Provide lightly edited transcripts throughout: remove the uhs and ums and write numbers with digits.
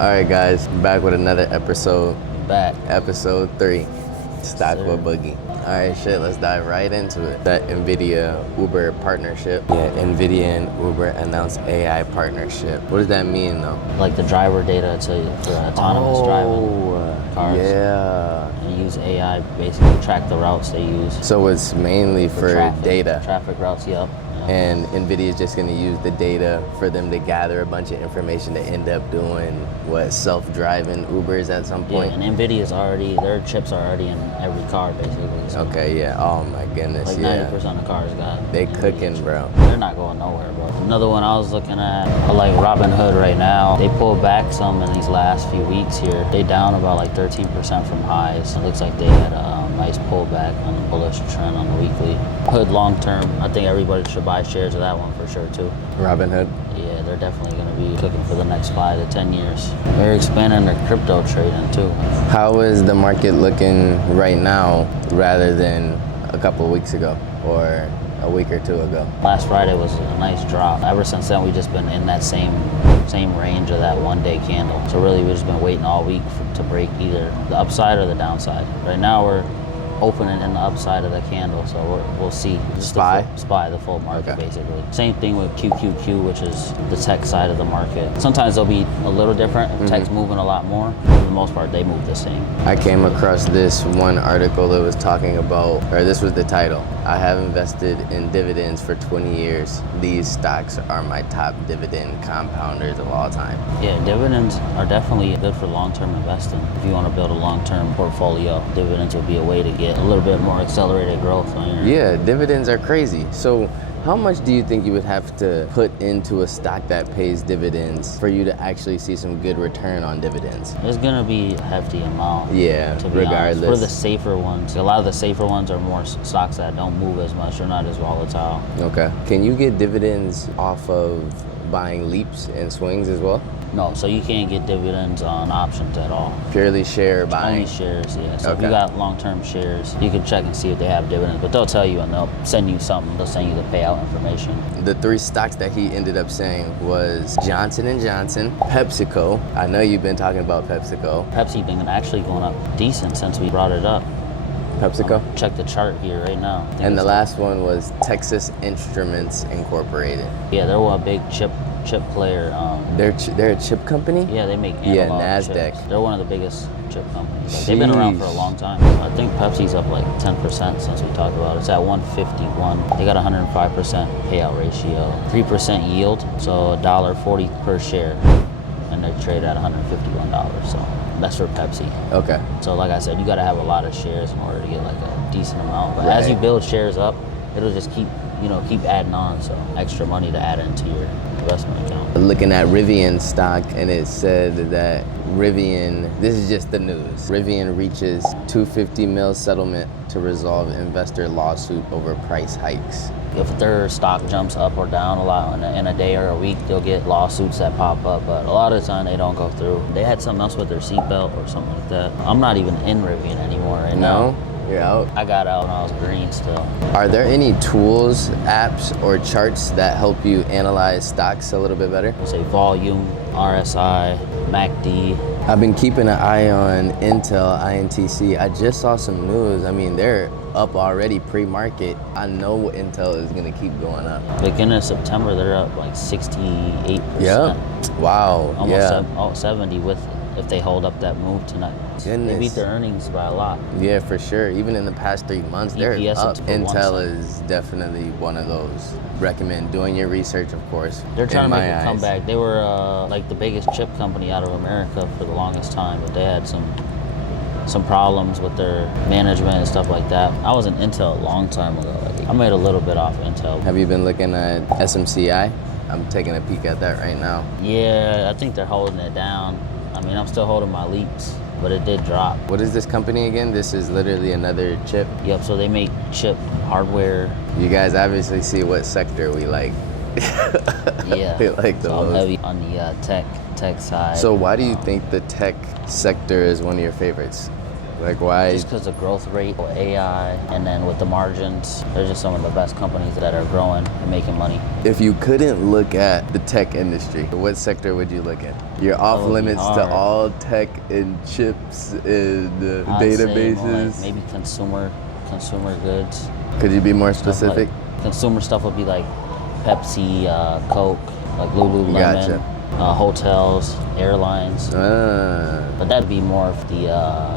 Alright guys, back with another episode. Back. Episode 3. Stock Yes, with Boogie. Alright, shit, let's dive right into it. That NVIDIA-Uber partnership. Yeah, NVIDIA and Uber announced AI partnership. What does that mean though? Like the driver data for autonomous driving cars. Yeah. And use AI basically to track the routes they use. So it's mainly for data. Traffic routes, yep. And NVIDIA is just going to use the data for them to gather a bunch of information to end up doing what, self-driving Ubers at some point? Yeah, and NVIDIA's their chips are already in every car basically. So Okay, yeah. Oh my goodness, like yeah. 90% of cars got They NVIDIA cooking, chips. bro. They're not going nowhere, bro. Another one I was looking at, I like Robinhood right now. They pulled back some in these last few weeks here. They down about like 13% from highs. It looks like they had a nice pullback on the bullish trend on the weekly. Hood long term, I think everybody should buy shares of that one for sure too. Robinhood? Yeah, they're definitely going to be cooking for the next 5 to 10 years. They're expanding their crypto trading too. How is the market looking right now rather than a couple of weeks ago or a week or two ago? Last Friday was a nice drop. Ever since then, we've just been in that same range of that one-day candle. So really, we've just been waiting all week to break either the upside or the downside. Right now, we're opening in the upside of the candle, so we'll see. Just the full market, Okay. basically. Same thing with QQQ, which is the tech side of the market. Sometimes they'll be a little different. Tech's moving a lot more. For the most part, they move the same. I came across this one article that was talking about, or this was the title, I have invested in dividends for 20 years. These stocks are my top dividend compounders of all time. Yeah, dividends are definitely good for long-term investing. If you want to build a long-term portfolio, dividends will be a way to get a little bit more accelerated growth on your... Yeah, dividends are crazy. So how much do you think you would have to put into a stock that pays dividends for you to actually see some good return on dividends? There's gonna be a hefty amount. Yeah, to be regardless. honest. For the safer ones, a lot of the safer ones are more stocks that don't move as much. They're not as volatile. Okay. Can you get dividends off of buying leaps and swings as well? No, so you can't get dividends on options at all. Purely share buying? Only shares, yeah. So if Okay. you got long-term shares, you can check and see if they have dividends, but they'll tell you and they'll send you something. They'll send you the payout information. The 3 stocks that he ended up saying was Johnson & Johnson, PepsiCo. I know you've been talking about PepsiCo. Pepsi been actually going up decent since we brought it up. PepsiCo? Check the chart here right now. I think And the it's last one was Texas Instruments Incorporated. Yeah, they're a big chip player. They're a chip company? Yeah, they make analog NASDAQ. chips. They're one of the biggest chip companies. Like, they've been around for a long time. I think Pepsi's up like 10% since we talked about it. It's at 151. They got 105% payout ratio, 3% yield, so $1.40 per share, and they trade at $151. So that's for Pepsi. Okay. So like I said, you got to have a lot of shares in order to get like a decent amount. But Right. as you build shares up, it'll just keep adding on. So extra money to add into your investment account. Looking at Rivian stock, and it said that Rivian, this is just the news, Rivian reaches $250 million settlement to resolve investor lawsuit over price hikes. If their stock jumps up or down a lot in a day or a week, they'll get lawsuits that pop up, but a lot of the time they don't go through. They had something else with their seatbelt or something like that. I'm not even in Rivian anymore right now. No? You're out? I got out when I was green still. Are there any tools, apps, or charts that help you analyze stocks a little bit better? Say volume, RSI, MACD. I've been keeping an eye on Intel, INTC. I just saw some news. I mean, they're up already pre-market. I know Intel is gonna keep going up. Beginning of September, they're up like 68%. Yeah. Wow. Almost 70 with if they hold up that move tonight. Goodness. They beat their earnings by a lot. Yeah, for sure. Even in the past 3 months, they're EPS up. up to 1 Intel cent. is definitely one of those. Recommend doing your research, of course. They're trying in to my make a eyes. comeback. They were like the biggest chip company out of America for the longest time, but they had some problems with their management and stuff like that. I was in Intel a long time ago. I made a little bit off Intel. Have you been looking at SMCI? I'm taking a peek at that right now. Yeah, I think they're holding it down. I mean, I'm still holding my leaps, but it did drop. What is this company again? This is literally another chip. Yep, so they make chip hardware. You guys obviously see what sector we like. Yeah, We like the so I'm most. heavy on the tech side. So why do you think the tech sector is one of your favorites? Like why? Just because the growth rate, AI, and then with the margins, they're just some of the best companies that are growing and making money. If you couldn't look at the tech industry, what sector would you look at? You're off That would be limits to hard. all tech and chips and I'd say more databases. like maybe consumer goods. Could you be more Stuff specific? like, consumer stuff would be like Pepsi, Coke, like Lululemon, Gotcha. hotels, airlines. Ah, But that'd be more if the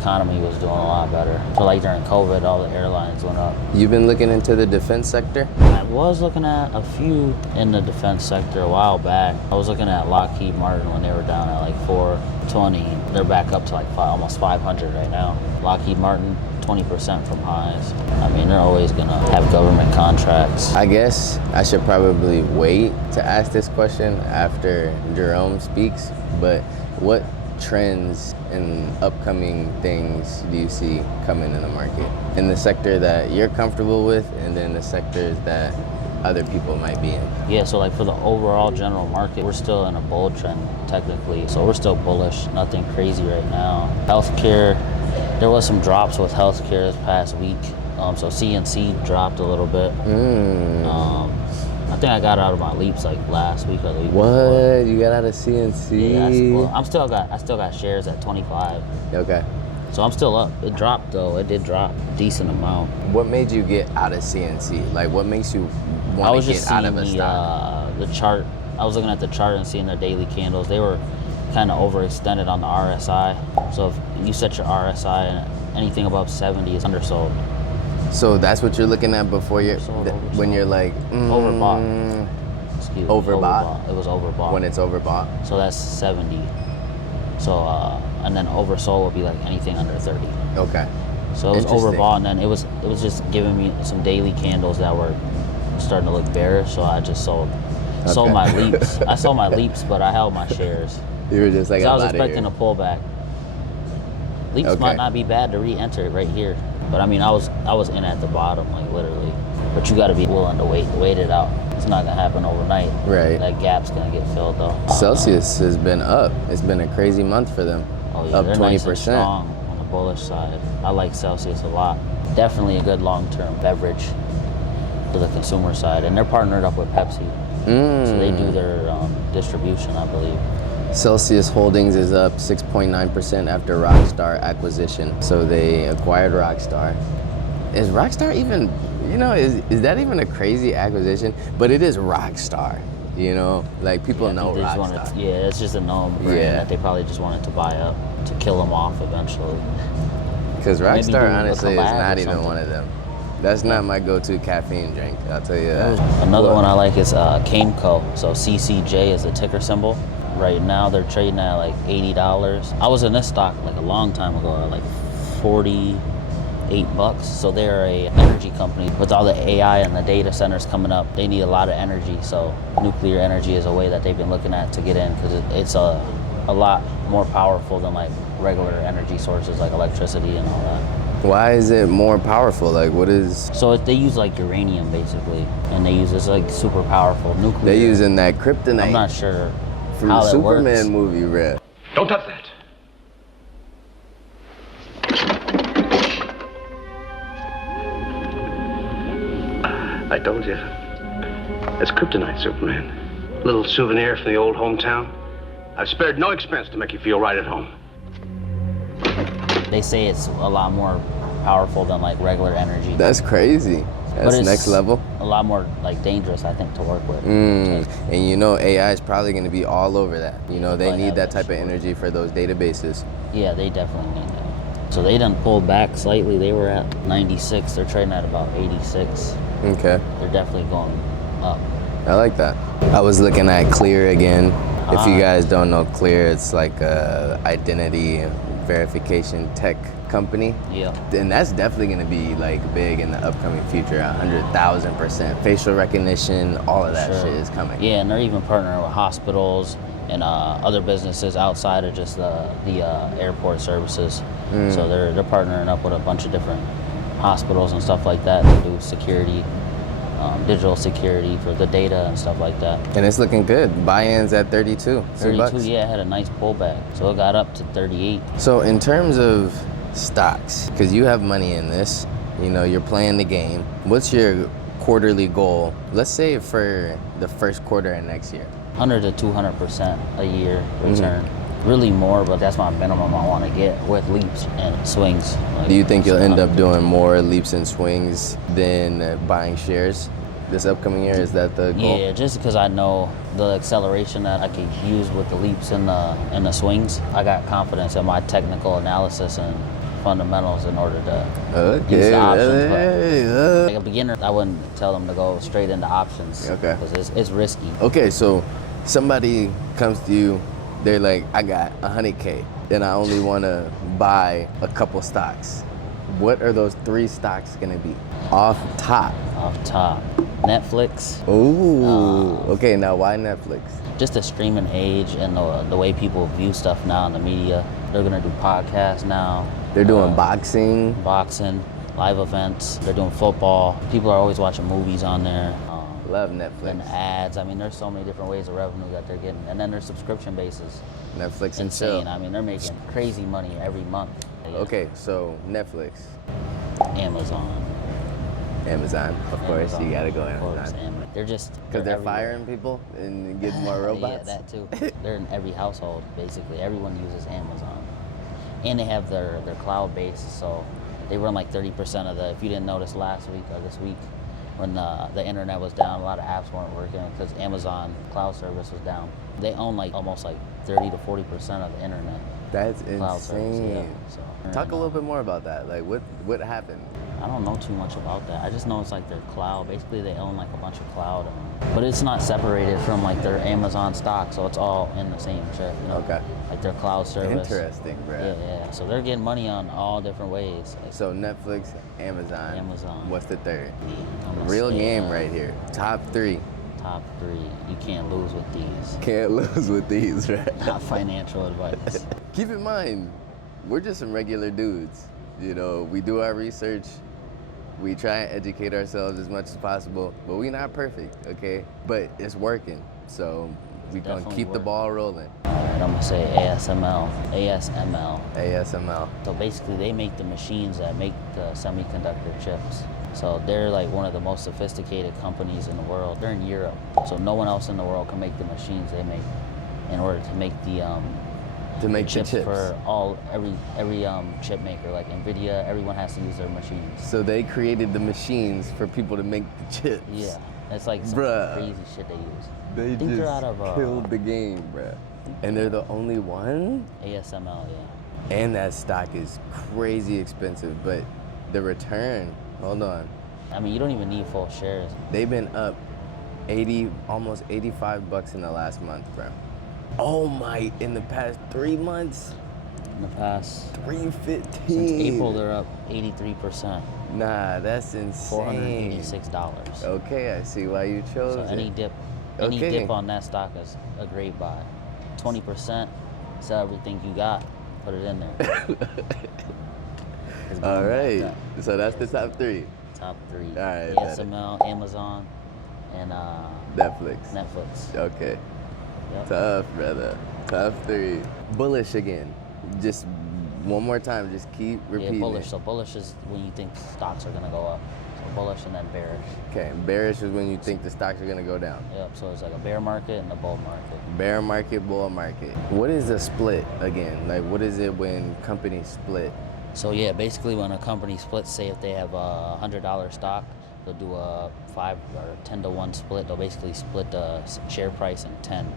economy was doing a lot better. So like during COVID, all the airlines went up. you've been looking into the defense sector? I was looking at a few in the defense sector a while back. I was looking at Lockheed Martin when they were down at like 420. They're back up to like almost 500 right now. Lockheed Martin, 20% from highs. I mean, they're always gonna have government contracts. I guess I should probably wait to ask this question after Jerome speaks, but what trends and upcoming things do you see coming in the market? In the sector that you're comfortable with and then the sectors that other people might be in? Yeah, so like for the overall general market, we're still in a bull trend technically. So we're still bullish, nothing crazy right now. Healthcare, there was some drops with healthcare this past week. So CNC dropped a little bit. I think I got out of my leaps like last week or the week before. What? You got out of CNC? Yeah, well, I still got shares at 25. Okay. So I'm still up. It dropped though. It did drop a decent amount. What made you get out of CNC? Like, what makes you I want was to just get out seeing of a stock? the chart. I was looking at the chart and seeing their daily candles. They were kind of overextended on the RSI. So if you set your RSI and anything above 70 is undersold. So that's what you're looking at before you're, Oversold. when you're like, Overbought. Excuse me, Overbought? It was overbought. when it's overbought? So that's 70. So and then oversold would be like anything under 30. Okay. So it was Interesting. overbought, and then it was just giving me some daily candles that were starting to look bearish. So I just sold Okay. my leaps. I sold my leaps, but I held my shares. You were just like, 'Cause I I'm was outta expecting here. a pullback. Leaps Okay. might not be bad to re-enter right here, but I mean I was in at the bottom like literally. But you got to be willing to wait it out. It's not gonna happen overnight. Right. That gap's gonna get filled though. Celsius has been up. It's been a crazy month for them. Oh yeah, Up they're 20%. nice and strong on the bullish side. I like Celsius a lot. Definitely a good long-term beverage for the consumer side, and they're partnered up with Pepsi, so they do their distribution, I believe. Celsius Holdings is up 6.9% after Rockstar acquisition. So they acquired Rockstar. Is Rockstar even, is that even a crazy acquisition? But it is Rockstar, like people I know think they just Rockstar. it's just a known brand Yeah. that they probably just wanted to buy up to kill them off eventually. Because Maybe do Rockstar a honestly is collab or not even something. one of them. That's not my go-to caffeine drink, I'll tell you that. Another What? one I like is Cameco. So CCJ is the ticker symbol. Right now they're trading at like $80. I was in this stock like a long time ago at like $48. So they're a energy company. With all the AI and the data centers coming up, they need a lot of energy. So nuclear energy is a way that they've been looking at to get in because it's a lot more powerful than like regular energy sources like electricity and all that. Why is it more powerful? Like, what is... So they use like uranium basically, and they use this like super powerful nuclear. They using that kryptonite I'm not sure from how the that Superman works. movie, Red. Don't touch that. I told you. It's kryptonite, Superman. Little souvenir from the old hometown. I've spared no expense to make you feel right at home. They say it's a lot more powerful than like regular energy. That's crazy. But That's it's next level. A lot more like dangerous, I think, to work with. And AI is probably going to be all over that. They Probably need have that that type of energy for those databases. Yeah, they definitely need that. So they done pulled back slightly. They were at 96. They're trading at about 86. Okay, They're definitely going up. I like that. I was looking at Clear again. If you Ah. guys don't know Clear, it's like a identity verification tech company. Yeah. And that's definitely going to be like big in the upcoming future, 100,000%. Facial recognition, all of that Sure. shit is coming. Yeah, and they're even partnering with hospitals and other businesses outside of just the airport services. So they're partnering up with a bunch of different hospitals and stuff like that to do security, digital security for the data and stuff like that. And it's looking good. Buy-ins at 32. $3. 32, yeah, it had a nice pullback. So it got up to 38. So in terms of stocks, because you have money in this, you know, you're playing the game. What's your quarterly goal, let's say for the first quarter of next year? 100 to 200% a year return. Really more, but that's my minimum I want to get with leaps and swings. Do you think you'll end up doing more leaps and swings than buying shares this upcoming year? Is that the goal? Yeah, just because I know the acceleration that I could use with the leaps and the swings. I got confidence in my technical analysis and fundamentals in order to use the options. But like a beginner, I wouldn't tell them to go straight into options. Okay. Because it's risky. Okay, so somebody comes to you, they're like, I got 100K and I only want to buy a couple stocks. What are those 3 stocks going to be? Off top. Netflix. Ooh. Okay, now why Netflix? Just the streaming age and the way people view stuff now in the media. They're going to do podcasts now. They're doing boxing, live events. They're doing football. People are always watching movies on there. Love Netflix. And ads. I mean, there's so many different ways of revenue that they're getting. And then their subscription bases. Netflix and insane. chill. I mean, they're making crazy money every month. Okay, so Netflix. Amazon, of course, you gotta go Amazon. They're just because they're everywhere. firing people and getting more robots. Yeah, that too. They're in every household basically. Everyone uses Amazon, and they have their cloud base. So they run like 30% of the. If you didn't notice last week or this week, when the internet was down, a lot of apps weren't working because Amazon cloud service was down. They own like almost like 30 to 40% of the internet. That's cloud insane. Service, yeah. So, talk a little bit more about that. Like what happened? I don't know too much about that. I just know it's like their cloud. Basically, they own like a bunch of cloud, but it's not separated from like their Amazon stock, so it's all in the same chip. You know? Okay. Like their cloud service. Interesting, bro. Yeah. So they're getting money on all different ways. Like, So Netflix, Amazon. What's the third? Real game right here. Top 3. Top 3. You can't lose with these. Can't lose with these, right? Not financial advice. Keep in mind, we're just some regular dudes. You know, we do our research. We try and educate ourselves as much as possible, but we're not perfect, okay? But it's working, so we're gonna keep the ball rolling. All right, I'm gonna say ASML. ASML. So basically, they make the machines that make the semiconductor chips. So they're like one of the most sophisticated companies in the world. They're in Europe, so no one else in the world can make the machines they make in order to make the chips for every chip maker, like Nvidia. Everyone has to use their machines. So they created the machines for people to make the chips. Yeah, that's like some crazy shit they use. They just they're out of, killed the game, bruh. And they're the only one? ASML, yeah. And that stock is crazy expensive, but the return, hold on. I mean, you don't even need full shares. They've been up almost $85 in the last month, bro. Oh my, in the past 3 months? In the past 315. Since April, they're up 83%. Nah, that's insane. $486. Okay, I see why you chose it. Any dip on that stock is a great buy. 20%, sell everything you got, put it in there. All right, so that's the top 3. Top 3. All right. ASML, Amazon, and Netflix. Okay. Yep. Tough, brother. Top 3. Bullish again. Just one more time. Just keep repeating. Yeah, bullish. So bullish is when you think stocks are gonna go up. So bullish and then bearish. Okay. Bearish is when you think the stocks are gonna go down. Yep. So it's like a bear market and a bull market. Bear market, bull market. What is a split again? Like, what is it when companies split? So yeah, basically when a company splits, say if they have a $100 stock, they'll do a 5 or 10 to 1 split. They'll basically split the share price in 10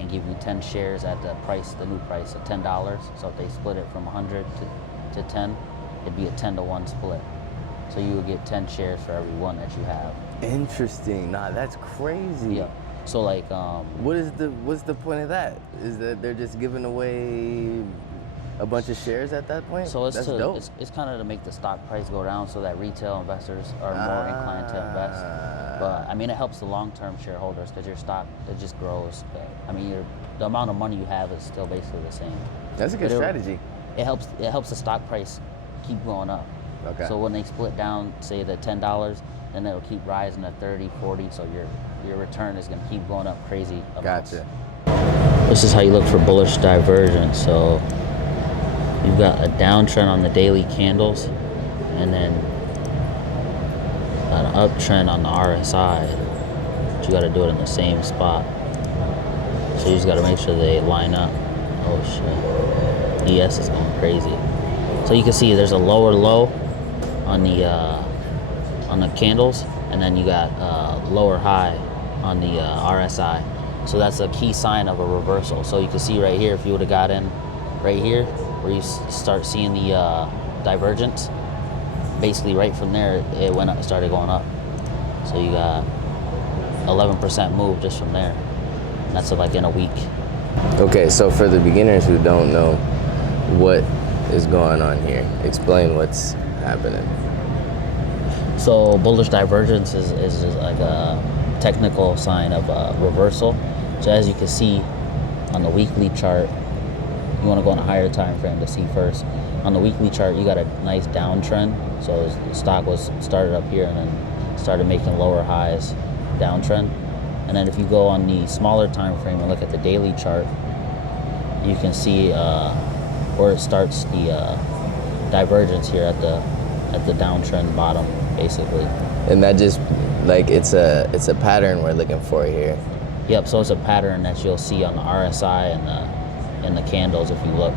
and give you 10 shares at the new price of $10. So if they split it from 100 to 10, it'd be a 10 to 1 split. So you would get 10 shares for every one that you have. Interesting. Nah, that's crazy. Yeah. So like, what's the point of that? Is that they're just giving away a bunch of shares at that point? So that's dope. It's kind of to make the stock price go down so that retail investors are more inclined to invest. But I mean, it helps the long-term shareholders because your stock, it just grows. But, I mean, the amount of money you have is still basically the same. That's a good strategy. It helps the stock price keep going up. Okay. So when they split down, say the $10, then it'll keep rising to 30, 40. So your return is going to keep going up crazy amounts. Gotcha. This is how you look for bullish divergence. So You've got a downtrend on the daily candles, and then an uptrend on the RSI. But you got to do it in the same spot. So you just got to make sure they line up. Oh shit, ES is going crazy. So you can see there's a lower low on the candles, and then you got lower high on the RSI. So that's a key sign of a reversal. So you can see right here, if you would have got in right here, where you start seeing the divergence, basically right from there, it went up, started going up. So you got 11% move just from there. And that's like in a week. Okay, so for the beginners who don't know what is going on here, explain what's happening. So bullish divergence is like a technical sign of a reversal. So as you can see on the weekly chart, you want to go on a higher time frame to see first. On the weekly chart, you got a nice downtrend. So the stock was started up here and then started making lower highs, downtrend. And then if you go on the smaller time frame and look at the daily chart, you can see where it starts the divergence here at the downtrend bottom, basically. And that just like it's a pattern we're looking for here. Yep, so it's a pattern that you'll see on the RSI and the candles if you look.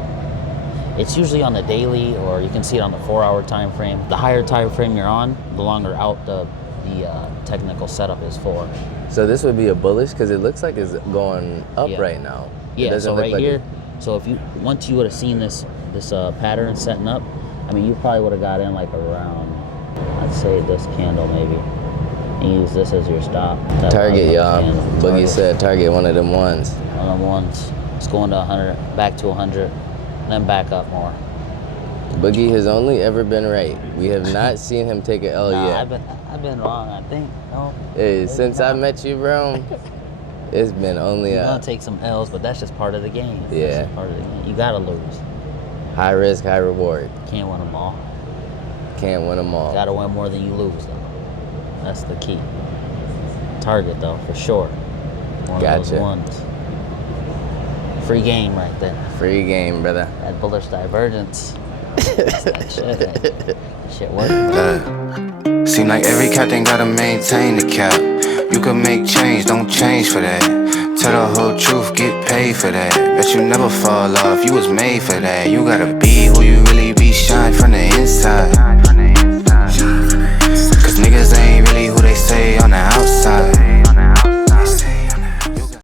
It's usually on the daily, or you can see it on the 4-hour time frame. The higher time frame you're on, the longer out the technical setup is for. So this would be a bullish because it looks like it's going up right now. Yeah, so right here, so if you once you would have seen this pattern setting up, I mean, you probably would have got in like around, I'd say this candle maybe. And use this as your stop. Target, y'all. Boogie said target one of them ones. One of them ones. It's going to 100, back to 100, then back up more. Boogie has only ever been right. We have not seen him take an L yet. I've been wrong, I think. No. Hey, since I met you, bro, it's been only You're gonna take some L's, but that's just part of the game. Yeah. That's just part of the game. You gotta lose. High risk, high reward. Can't win them all. Can't win them all. Gotta win more than you lose, though. That's the key. Target, though, for sure. One of those ones. Free game right there. Free game, brother. That bullish divergence. That shit works. Seem like every captain gotta maintain the cap. You can make change, don't change for that. Tell the whole truth, get paid for that. Bet you never fall off, you was made for that. You gotta be who you really be, shine from the inside.